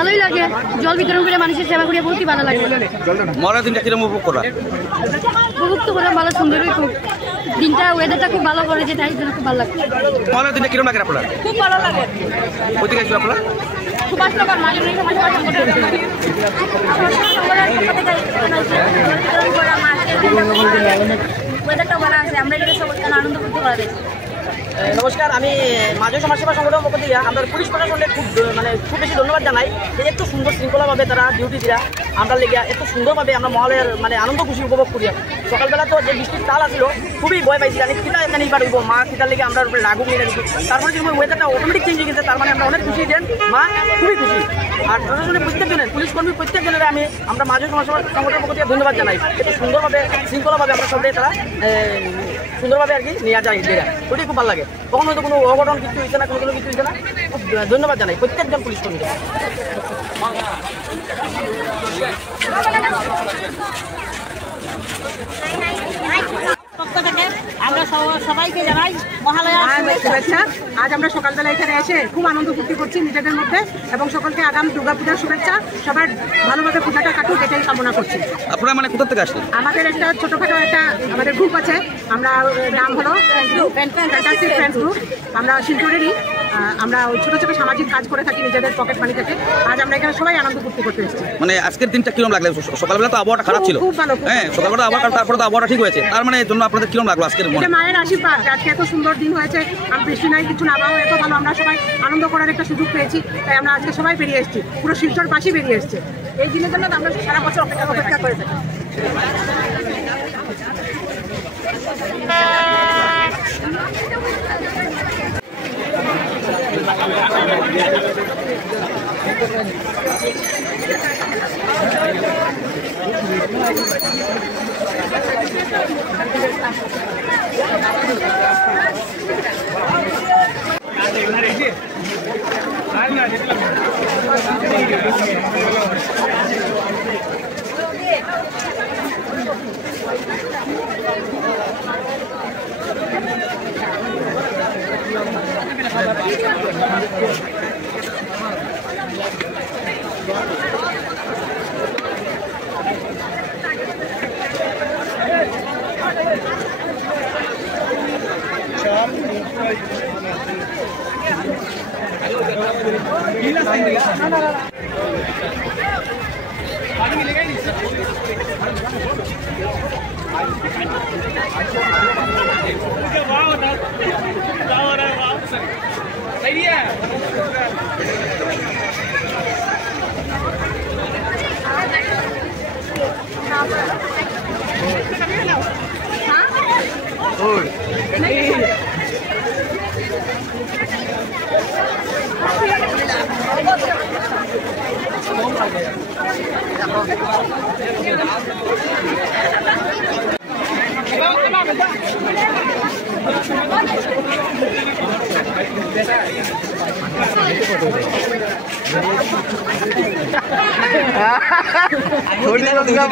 ভালোই লাগে, জল বিতরণ করে মানুষের সেবা করে বহুতই ভালো লাগে। মহালয়ার দিনটা কিরকম উপভোগ করা? উপভোগ তো করা ভালো, সুন্দরই খুব দিনটা, ওয়েদারটা খুব ভালো করে, যে তাই জন্য খুব ভালো লাগে। মহালয়ার দিনটা কিরকম লাগে আপনার? খুব ভালো লাগে। কোথেকে আসবেন আপনারা? সুভাষনগর মাঝে ওয়েদারটা ভালো আছে, আমরা এখানে সবাই আনন্দ করতে পারি। নমস্কার, আমি মাঝে সমাজসেবা সংগঠনের পক্ষ থেকে আমরা পুলিশ প্রশাসনের খুব বেশি ধন্যবাদ জানাই। যে এত সুন্দর শৃঙ্খলাভাবে তারা ডিউটি দিরা আমরা লেগে এত সুন্দরভাবে আমরা মহালয়ার আনন্দ খুশি উপভোগ করি। সকালবেলা তো যে বৃষ্টির তাল আসলো, খুবই ভয় পাইছি, জানি কিনা এখানে এবার উঠবো, মা কিটার লেগে আমরা উপরে লাঘু নিয়ে নিচ্ছি। তারপরে যেমন ওয়েদারটা অটোমেটিক চেঞ্জ হয়ে গেছে, তার মানে আমরা অনেক খুশি দেন, মা খুবই খুশি। আর প্রশাসনের প্রত্যেকজনের, পুলিশ কর্মী প্রত্যেকজনের আমরা মাঝে সমাজসেবা সংগঠনের পক্ষ থেকে ধন্যবাদ জানাই। এত সুন্দরভাবে শৃঙ্খলাভাবে আমরা সবাই তারা সুন্দরভাবে আর কি নিয়ে যায়, ওটাই খুব ভালো লাগে। তখন হয়তো কোনো অঘটন কিছু হয়েছে না, কোনো কিছু হয়েছে না। খুব ধন্যবাদ জানাই প্রত্যেকজন পুলিশ কর্মীকে। পক্ষ থেকে আমরা সবাইকে জানাই মহালয়া শুভেচ্ছা। আজ আমরা সকালবেলা এখানে এসে খুব আনন্দ ফুর্তি করছি নিজেদের মধ্যে, এবং সকলকে আগাম দুর্গাপূজার শুভেচ্ছা। সবার ভালোভাবে পূজাটা কাটুক, এটাই কামনা করছি। আপনারা মানে কোথা থেকে আসলেন? আমাদের একটা ছোটখাটো একটা আমাদের গ্রুপ আছে, আমরা নাম হলো ফ্যান্টাসি ফ্রেন্ডস গ্রুপ। আমরা শিলচরেরই, আমরা ছোট ছোট সামাজিক কাজ করে থাকি নিজেদের পকেট মানি থেকে। আজ আমরা এখানে সবাই আনন্দ ফুর্তি করতে এসেছি। মানে আজকের দিনটা কিরকম লাগলো? সকালবেলা তো আবহাওয়াটা খারাপ ছিল, খুব ভালো। হ্যাঁ সকালবেলা আবহাওয়া, তারপরে তো আবহাওয়াটা ঠিক হয়েছে, তার মানে এর জন্য আপনাদের কিরকম লাগলো আজকের? এটা মায়ের আশীর্বাদ, আজকে এত সুন্দর দিন হয়েছে, আর বৃষ্টি নাই কিছু না, আবহাওয়া এত ভালো, আমরা সবাই আনন্দ করার একটা সুযোগ পেয়েছি, তাই আমরা আজকে সবাই বেরিয়ে এসেছি, পুরো শিলচরবাসী বেরিয়ে এসেছে। এই দিনের জন্য আমরা সারা বছর অপেক্ষা করে থাকি।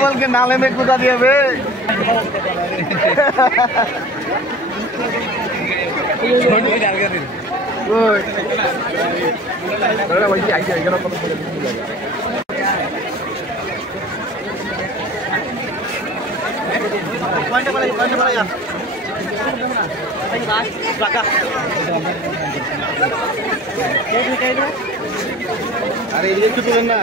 बोल के नाले में कूदा दिया बे। अरे ये क्यों ना